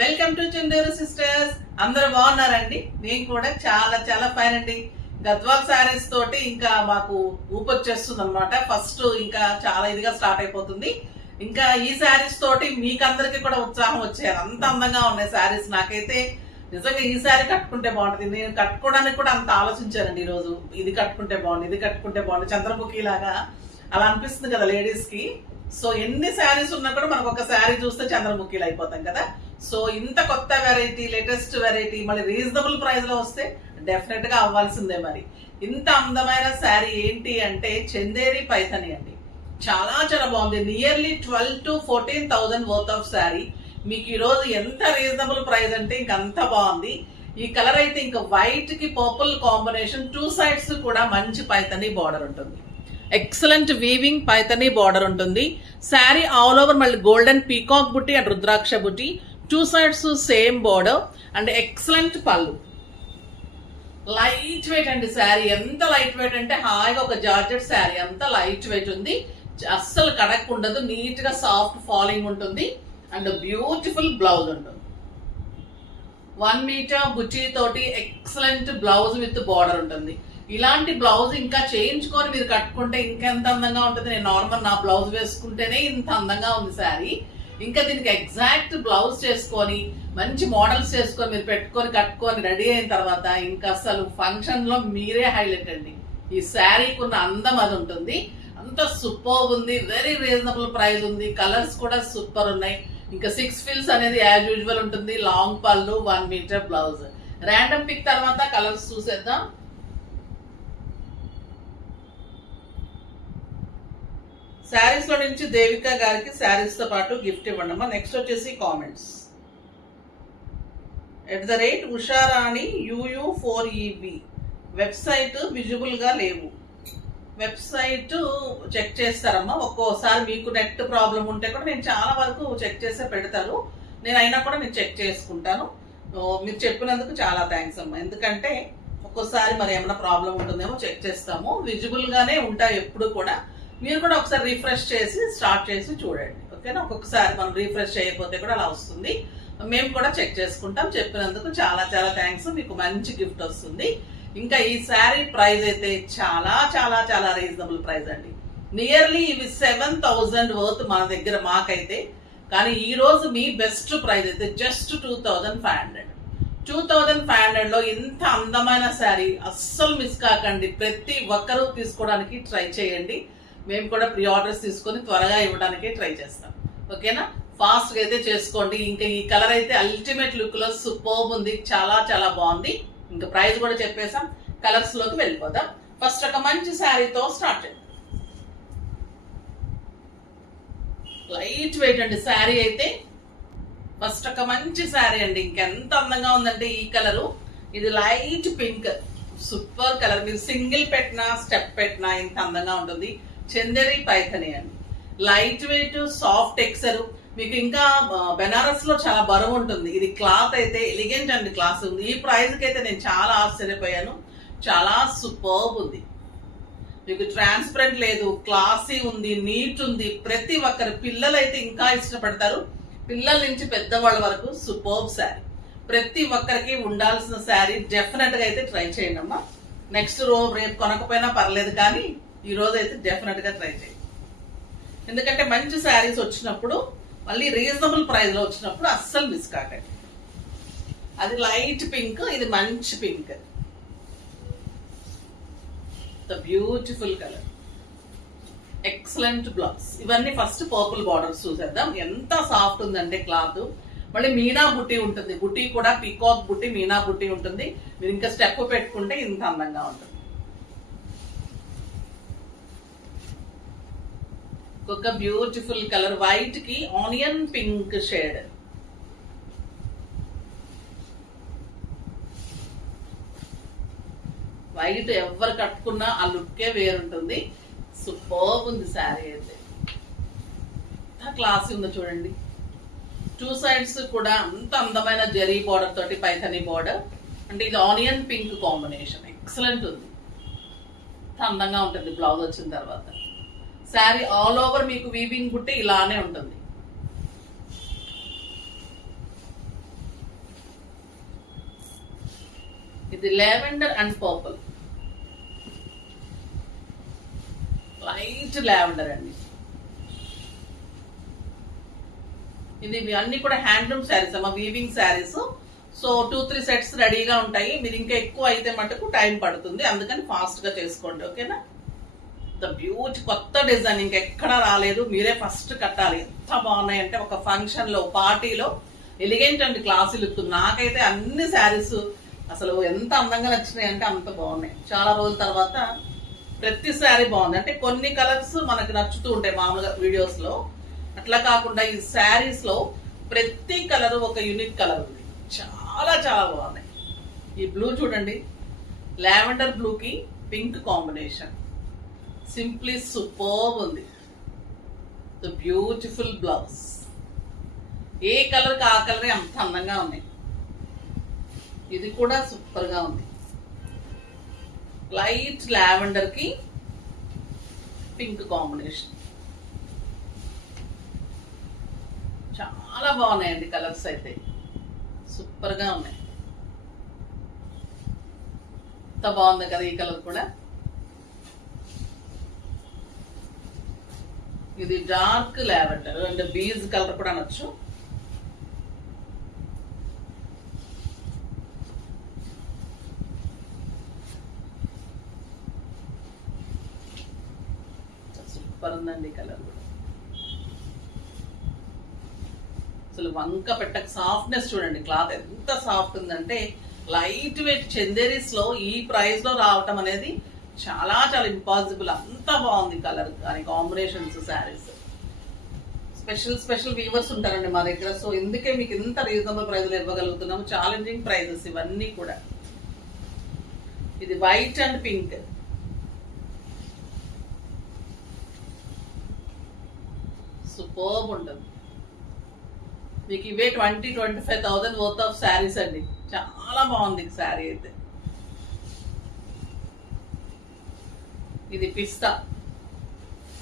Welcome to చందేరు sisters. అందరూ బాగున్నారండి? నేను కూడా చాలా చాలా ఫైన్ అండి. గద్వాల్ శారీస్ తోటి ఇంకా మాకు ఊపొచ్చేస్తుంది అనమాట. ఫస్ట్ ఇంకా చాలా ఇదిగా స్టార్ట్ అయిపోతుంది. ఇంకా ఈ శారీస్ తోటి మీకందరికి కూడా ఉత్సాహం వచ్చారు. అంత అందంగా ఉన్నాయి శారీస్. నాకైతే నిజంగా ఈ శారీ కట్టుకుంటే బాగుంటుంది. నేను కట్టుకోవడానికి కూడా అంత ఆలోచించానండి ఈరోజు. ఇది కట్టుకుంటే బాగుంది, ఇది కట్టుకుంటే బాగుంది, చంద్రముఖి లాగా అలా అనిపిస్తుంది కదా లేడీస్ కి. సో ఎన్ని శారీస్ ఉన్నా కూడా మనకు ఒక శారీ చూస్తే చంద్రముఖిలు అయిపోతాం కదా. సో ఇంత కొత్త వెరైటీ, లేటెస్ట్ వెరైటీ మళ్ళీ రీజనబుల్ ప్రైస్ లో వస్తే డెఫినెట్ గా అవ్వాల్సిందే. మరి ఇంత అందమైన శారీ ఏంటి అంటే చందేరి పైథని అండి. చాలా చాలా బాగుంది. Nearly 12,000 to 14,000 worth of sari. మీకు ఈ రోజు ఎంత రీజనబుల్ ప్రైస్ అంటే ఇంకంత బాగుంది. ఈ కలర్ అయితే ఇంకా వైట్ కి పర్పుల్ కాంబినేషన్, టూ సైడ్స్ కూడా మంచి పైథని బార్డర్ ఉంటుంది. ఎక్సలెంట్ వీవింగ్ పైథని బార్డర్ ఉంటుంది. శారీ ఆల్ ఓవర్ మళ్ళీ గోల్డెన్ పీకాక్ బుట్టి అండ్ రుద్రాక్ష బుట్టి, two sides same border and excellent పళ్ళు. లైట్ వెయిట్ అండి శారీ. ఎంత లైట్ వెయిట్ అంటే హాయిగా ఒక జార్జెట్ శారీ అంత లైట్ వెయిట్ ఉంది. అస్సలు కడక్ ఉండదు, నీట్ గా సాఫ్ట్ ఫాలింగ్ ఉంటుంది అండ్ బ్యూటిఫుల్ బ్లౌజ్ ఉంటుంది. 1 మీటర్ బుచ్చి తోటి ఎక్సలెంట్ బ్లౌజ్ విత్ బార్డర్ ఉంటుంది. ఇలాంటి బ్లౌజ్ ఇంకా చేయించుకొని మీరు కట్టుకుంటే ఇంకెంత అందంగా ఉంటుంది. నేను నార్మల్ నా బ్లౌజ్ వేసుకుంటేనే ఇంత అందంగా ఉంది శారీ. ఇంకా దీనికి ఎగ్జాక్ట్ బ్లౌజ్ చేసుకొని మంచి మోడల్స్ చేసుకొని మీరు పెట్టుకొని కట్టుకొని రెడీ అయిన తర్వాత ఇంకా అసలు ఫంక్షన్ లో మీరే హైలైట్ అండి. ఈ శారీకి ఉన్న అందం అది ఉంటుంది. అంత సూపర్ ఉంది. వెరీ రీజనబుల్ ప్రైస్ ఉంది. కలర్స్ కూడా సూపర్ ఉన్నాయి. ఇంకా 6 ఫిల్స్ అనేది యాజ్ యూజువల్ ఉంటుంది. లాంగ్ పళ్ళు, 1 మీటర్ బ్లౌజ్. ర్యాండమ్ పిక్ తర్వాత కలర్స్ చూసేద్దాం. శారీస్ లో నుంచి దేవిక గారికి శారీస్ తో పాటు గిఫ్ట్ ఇవ్వండి అమ్మా. నెక్స్ట్ వచ్చేసి comments. @Usharani UU4EB. Website visible గా లేవు. వెబ్సైట్ చెక్ చేస్తారమ్మా. ఒక్కోసారి మీకు నెట్ ప్రాబ్లం ఉంటే కూడా నేను చాలా వరకు చెక్ చేసే పెడతారు. నేను అయినా కూడా నేను చెక్ చేసుకుంటాను. మీరు చెప్పినందుకు చాలా థ్యాంక్స్ అమ్మా. ఎందుకంటే ఒక్కోసారి మరి ఏమైనా ప్రాబ్లం ఉంటుందేమో చెక్ చేస్తాము. విజిబుల్ గానే ఉంటాయి ఎప్పుడు కూడా. మీరు కూడా ఒకసారి రిఫ్రెష్ చేసి స్టార్ట్ చేసి చూడండి, ఓకేనా. ఒక్కొక్కసారి మనం రిఫ్రెష్ చేయకపోతే కూడా అలా వస్తుంది. మేము కూడా చెక్ చేసుకుంటాం. చెప్పినందుకు చాలా చాలా థ్యాంక్స్. మీకు మంచి గిఫ్ట్ వస్తుంది. ఇంకా ఈ శారీ ప్రైస్ అయితే చాలా చాలా చాలా రీజనబుల్ ప్రైస్ అండి. నియర్లీ ఇవి 7,000 వర్త్ మన దగ్గర మాకైతే. కానీ ఈ రోజు మీ బెస్ట్ ప్రైస్ అయితే జస్ట్ 2,500. 2,500 లో ఇంత అందమైన శారీ అస్సలు మిస్ కాకండి. ప్రతి ఒక్కరూ తీసుకోవడానికి ట్రై చేయండి. మేము కూడా ప్రీ ఆర్డర్స్ తీసుకొని త్వరగా ఇవ్వడానికి ట్రై చేస్తాం, ఓకేనా. ఫాస్ట్ గా అయితే చేసుకోండి. ఇంకా ఈ కలర్ అయితే అల్టిమేట్ లుక్ లో సూపర్ ఉంది. చాలా చాలా బాగుంది. ఇంకా ప్రైస్ కూడా చెప్పేసాం. కలర్స్ లోకి వెళ్ళిపోదాం. ఫస్ట్ ఒక మంచి శారీతో స్టార్ట్ చేద్దాం. లైట్ వెయిట్ అండి శారీ అయితే. ఫస్ట్ ఒక మంచి శారీ అండి. ఇంకెంత అందంగా ఉందంటే ఈ కలరు. ఇది లైట్ పింక్, సూపర్ కలర్. మీరు సింగిల్ పెట్టినా స్టెప్ పెట్టినా ఇంత అందంగా ఉంటుంది. చందేరి పైథని అండి. Light weight, soft texture. మీకు ఇంకా బెనారస్ లో చాలా బరువు ఉంటుంది. ఇది క్లాత్ అయితే ఎలిగెంట్ అండి, క్లాస్ ఉంది. ఈ ప్రైస్ కి అయితే నేను చాలా ఆశ్చర్యపోయాను. చాలా సూపర్ ఉంది. మీకు ట్రాన్స్పరెంట్ లేదు, క్లాసీ ఉంది, నీట్ ఉంది. ప్రతి ఒక్కరు పిల్లలు అయితే ఇంకా ఇష్టపడతారు. పిల్లల నుంచి పెద్దవాళ్ళ వరకు సూపర్ శారీ. ప్రతి ఒక్కరికి ఉండాల్సిన శారీ. డెఫినెట్ గా అయితే ట్రై చేయండి అమ్మా. నెక్స్ట్ రేపు కొనకపోయినా పర్లేదు, కానీ ఈ రోజు అయితే డెఫినెట్ గా ట్రై చేయండి. ఎందుకంటే మంచి శారీస్ వచ్చినప్పుడు, మళ్ళీ రీజనబుల్ ప్రైస్ లో వచ్చినప్పుడు అస్సలు మిస్ కాకండి. అది లైట్ పింక్, ఇది మంచి pink. Beautiful colour, excellent blouse. ఇవన్నీ ఫస్ట్ పర్పుల్ బార్డర్స్ చూసేద్దాం. ఎంత సాఫ్ట్ ఉందంటే క్లాత్. మళ్ళీ మీనా బుట్టి ఉంటుంది. బుట్టి కూడా పీకాక్ బుట్టి, మీనా బుట్టి ఉంటుంది. మీరు ఇంకా స్టెప్ పెట్టుకుంటే ఇంత అందంగా ఉంటుంది. ఒక బ్యూటిఫుల్ కలర్, వైట్ కి ఆనియన్ పింక్ షేడ్. వైట్ ఎవరు కట్టుకున్నా ఆ లుక్కే వేరుంటుంది. సూపర్ ఉంది శారీ అయితే. క్లాసీ ఉందో చూడండి. టూ సైడ్స్ కూడా అంత అందమైన జరీ బార్డర్ తోటి పైథని బార్డర్. అంటే ఇది ఆనియన్ పింక్ కాంబినేషన్. ఎక్సలెంట్ ఉంది. అందంగా ఉంటుంది బ్లౌజ్ వచ్చిన తర్వాత. శారీ ఆల్ ఓవర్ మీకు వీవింగ్ బుట్టి ఇలానే ఉంటుంది. ఇది lavender and purple, light lavender అండి. ఇది అన్ని కూడా హ్యాండ్లూమ్ శారీస్ అమ్మా, వీవింగ్ శారీస్. సో 2-3 సెట్స్ రెడీగా ఉంటాయి. మీరు ఇంకా ఎక్కువ అయితే మటుకు టైం పడుతుంది, అందుకని ఫాస్ట్ గా చేసుకోండి. ఓకేనా? ద బ్యూటీ కొత్త డిజైన్ ఇంకెక్కడా రాలేదు, మీరే ఫస్ట్ కట్టాలి. ఎంత బాగున్నాయి అంటే ఒక ఫంక్షన్ లో, పార్టీలో ఎలిగెంట్ అండ్ క్లాసీ లుక్. నాకైతే అన్ని శారీస్ అసలు ఎంత అందంగా నచ్చినాయి అంటే అంత బాగున్నాయి. చాలా రోజుల తర్వాత ప్రతి శారీ బాగుంది. అంటే కొన్ని కలర్స్ మనకు నచ్చుతూ ఉంటాయి మామూలుగా వీడియోస్ లో, అట్లా కాకుండా ఈ శారీస్ లో ప్రతి కలర్ ఒక యూనిక్ కలర్ ఉంది. చాలా చాలా బాగున్నాయి. ఈ బ్లూ చూడండి, లావెండర్ బ్లూ కి పింక్ కాంబినేషన్, సింప్లీ సూపర్బ్ ఉంది. The beautiful blouse, A colour కి ఆ కలర్ అంత అందంగా ఉన్నాయి. ఇది కూడా సూపర్ గా ఉంది. లైట్ లావెండర్ కి పింక్ కాంబినేషన్, చాలా బాగున్నాయండి కలర్స్ అయితే, సూపర్ గా ఉన్నాయి. ఎంత బాగుంది కదా ఈ కలర్ కూడా. ఇది dark lavender and beige colour కూడా అనొచ్చు. సూపర్ ఉందండి కలర్ కూడా. అసలు వంక పెట్టక సాఫ్ట్నెస్ చూడండి, క్లాత్ ఎంత సాఫ్ట్ ఉందంటే లైట్ వెయిట్ చందేరీస్ లో ఈ ప్రైస్ లో రావటం అనేది చాలా చాలా ఇంపాసిబుల్. అంత బాగుంది కలర్ కానీ కాంబినేషన్స్. శారీస్ స్పెషల్ వీవర్స్ ఉంటారండి మా దగ్గర. సో ఎందుకే మీకు ఇంత రీజనబుల్ ప్రైస్ లో ఇవ్వగలుగుతున్నాము. ఛాలెంజింగ్ ప్రైజెస్ ఇవన్నీ కూడా. ఇది వైట్ అండ్ పింక్, సూపర్బ్ ఉంటుంది. మీకు ఇవే 20-25,000 వర్త్ ఆఫ్ శారీస్ అండి. చాలా బాగుంది శారీ అయితే. ఇది పిస్తా,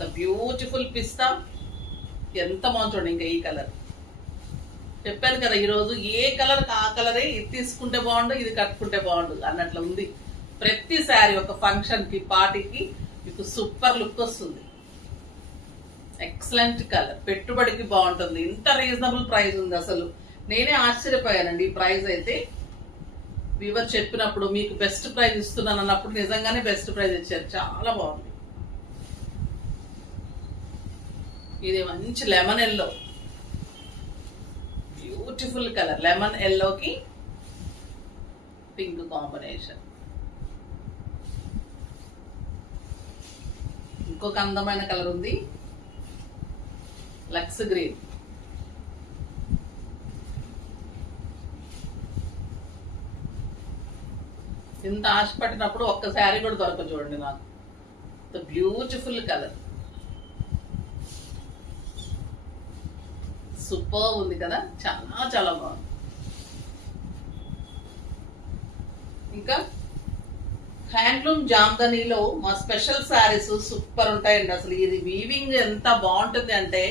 ద బ్యూటిఫుల్ పిస్తా. ఎంత బాగుంది చూడండి. ఇంకా ఈ కలర్ చెప్పాను కదా, ఈరోజు ఏ కలర్ ఆ కలరే, ఇది తీసుకుంటే బాగుండు, ఇది కట్టుకుంటే బాగుండు అన్నట్లు ఉంది. ప్రతి శారీ ఒక ఫంక్షన్ కి, పార్టీకి మీకు సూపర్ లుక్ వస్తుంది. ఎక్సలెంట్ కలర్, పెట్టుబడికి బాగుంటుంది. ఇంత రీజనబుల్ ప్రైస్ ఉంది. అసలు నేనే ఆశ్చర్యపోయానండి ఈ ప్రైస్ అయితే. వీవర్ చెప్పినప్పుడు మీకు బెస్ట్ ప్రైస్ ఇస్తున్నాను అన్నప్పుడు నిజంగానే బెస్ట్ ప్రైస్ ఇచ్చారు. చాలా బాగుంది. ఇది మంచి lemon yellow, beautiful colour. Lemon ఎల్లోకి పింక్ కాంబినేషన్. ఇంకొక అందమైన కలర్ ఉంది, లక్స్ గ్రీన్. ఇంత ఆశపట్టినప్పుడు ఒక్క శారీ కూడా దొరకదు చూడండి నాకు. ద బ్యూటిఫుల్ కలర్, సూపర్ ఉంది కదా, చాలా చాలా బాగుంది. ఇంకా హ్యాండ్లూమ్ జామ్దనీలో మా స్పెషల్ శారీస్ సూపర్ ఉంటాయండి. అసలు ఇది వీవింగ్ ఎంత బాగుంటుంది అంటే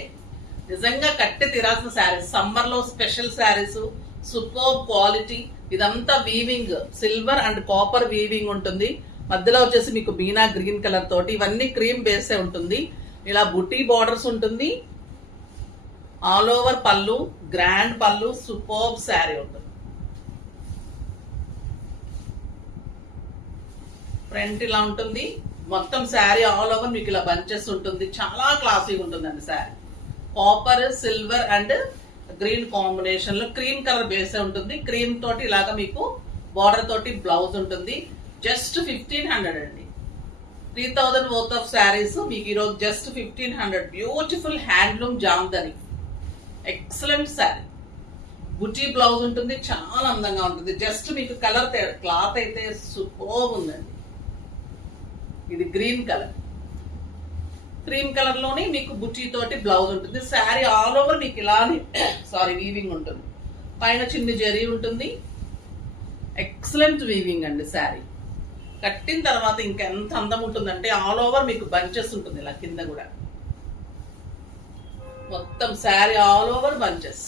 నిజంగా కట్టి తీరాల్సిన శారీస్. సమ్మర్ లో స్పెషల్ శారీస్, సూపర్ క్వాలిటీ. ఇదంతా weaving, silver and copper weaving ఉంటుంది. మధ్యలో వచ్చేసి మీకు మీనా గ్రీన్ కలర్ తోటి, ఇవన్నీ క్రీమ్ బేసే ఉంటుంది. ఇలా బుటీ బార్డర్స్ ఉంటుంది. ఆల్ ఓవర్ పళ్ళు, గ్రాండ్ పళ్ళు, సూపర్ శారీ ఉంటుంది. ఫ్రంట్ ఇలా ఉంటుంది. మొత్తం శారీ ఆల్ ఓవర్ మీకు ఇలా బంచెస్ ఉంటుంది. చాలా క్లాసీగా ఉంటుందండి sari. Copper, silver and green combination లో క్రీమ్ కలర్ బేసే ఉంటుంది. క్రీమ్ తోటి ఇలాగా మీకు బార్డర్ తోటి బ్లౌజ్ ఉంటుంది. జస్ట్ 1500 అండి. 3000 వర్త్ ఆఫ్ శారీస్ మీకు ఈరోజు just 1500. Beautiful handloom Jamdani, excellent sari. బుటీ బ్లౌజ్ ఉంటుంది, చాలా అందంగా ఉంటుంది. జస్ట్ మీకు కలర్ క్లాత్ అయితే సూపర్ ఉందండి. ఇది గ్రీన్ కలర్, క్రీమ్ కలర్ లోనే మీకు బుటీ తోటి బ్లౌజ్ ఉంటుంది. శారీ ఆల్ ఓవర్ మీకు ఇలానే వీవింగ్ ఉంటుంది. పైన చిన్న జరీ ఉంటుంది. ఎక్సలెంట్ వీవింగ్ అండి శారీ. కట్టిన తర్వాత ఇంకా ఎంత అందం ఉంటుందంటే ఆల్ ఓవర్ మీకు బంచెస్ ఉంటుంది. ఇలా కింద కూడా మొత్తం sari all over bunches,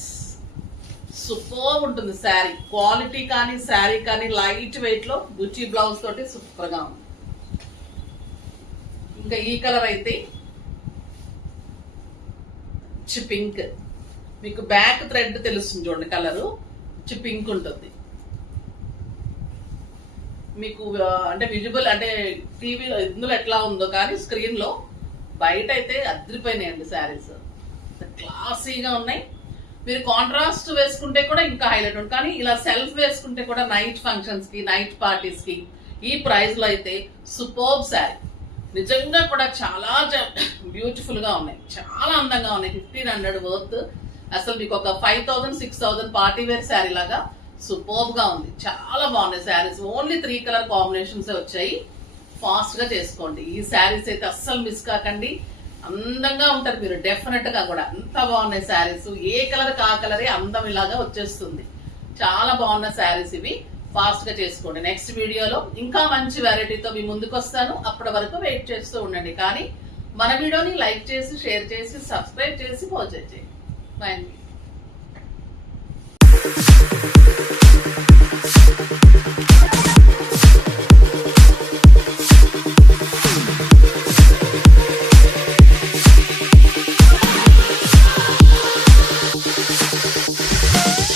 super ఉంటుంది శారీ క్వాలిటీ కానీ శారీ కానీ లైట్ వెయిట్ లో బుచ్చి బ్లౌజ్ తోటి సూపర్ గా ఉంది. ఇంకా ఈ కలర్ అయితే పింక్, మీకు బ్యాక్ థ్రెడ్ తెలుస్తుంది చూడండి, కలరు పింక్ ఉంటుంది మీకు. అంటే విజిబుల్ అంటే టీవీలో ఇందులో ఎట్లా ఉందో కానీ స్క్రీన్ లో బయట అయితే అదిరిపోయినాయండి శారీస్, క్లాసీగా ఉన్నాయి. మీరు కాంట్రాస్ట్ వేసుకుంటే కూడా ఇంకా హైలైట్ ఉంటుంది, కానీ ఇలా సెల్ఫ్ వేసుకుంటే కూడా నైట్ ఫంక్షన్స్ కి నైట్ పార్టీస్ కి ఈ ప్రైస్ లో అయితే సూపర్బ్ శారీ. నిజంగా కూడా చాలా బ్యూటిఫుల్ గా ఉన్నాయి, చాలా అందంగా ఉన్నాయి. 1500 వర్త్. అసలు మీకు ఒక 5000 6000 పార్టీ వేర్ శారీ లాగా సూపర్బ్ గా ఉంది. చాలా బాగున్నాయి శారీస్. ఓన్లీ 3 కలర్ కాంబినేషన్స్ వచ్చాయి. ఫాస్ట్ గా చేసుకోండి. ఈ శారీస్ అయితే అస్సలు మిస్ కాకండి. అందంగా ఉంటారు మీరు డెఫినెట్ గా కూడా. అంత బాగున్నాయి శారీస్. ఏ కలర్ కా కలరే అందం ఇలాగా వచ్చేస్తుంది. చాలా బాగున్న శారీస్ ఇవి. ఫాస్ట్ గా చేసుకోండి. నెక్స్ట్ వీడియోలో ఇంకా మంచి వెరైటీతో మీ ముందుకు వస్తాను. అప్పటి వరకు వెయిట్ చేస్తూ ఉండండి. కానీ మన వీడియోని లైక్ చేసి షేర్ చేసి సబ్స్క్రైబ్ చేసి వాచ్ చేయండి. బాయ్.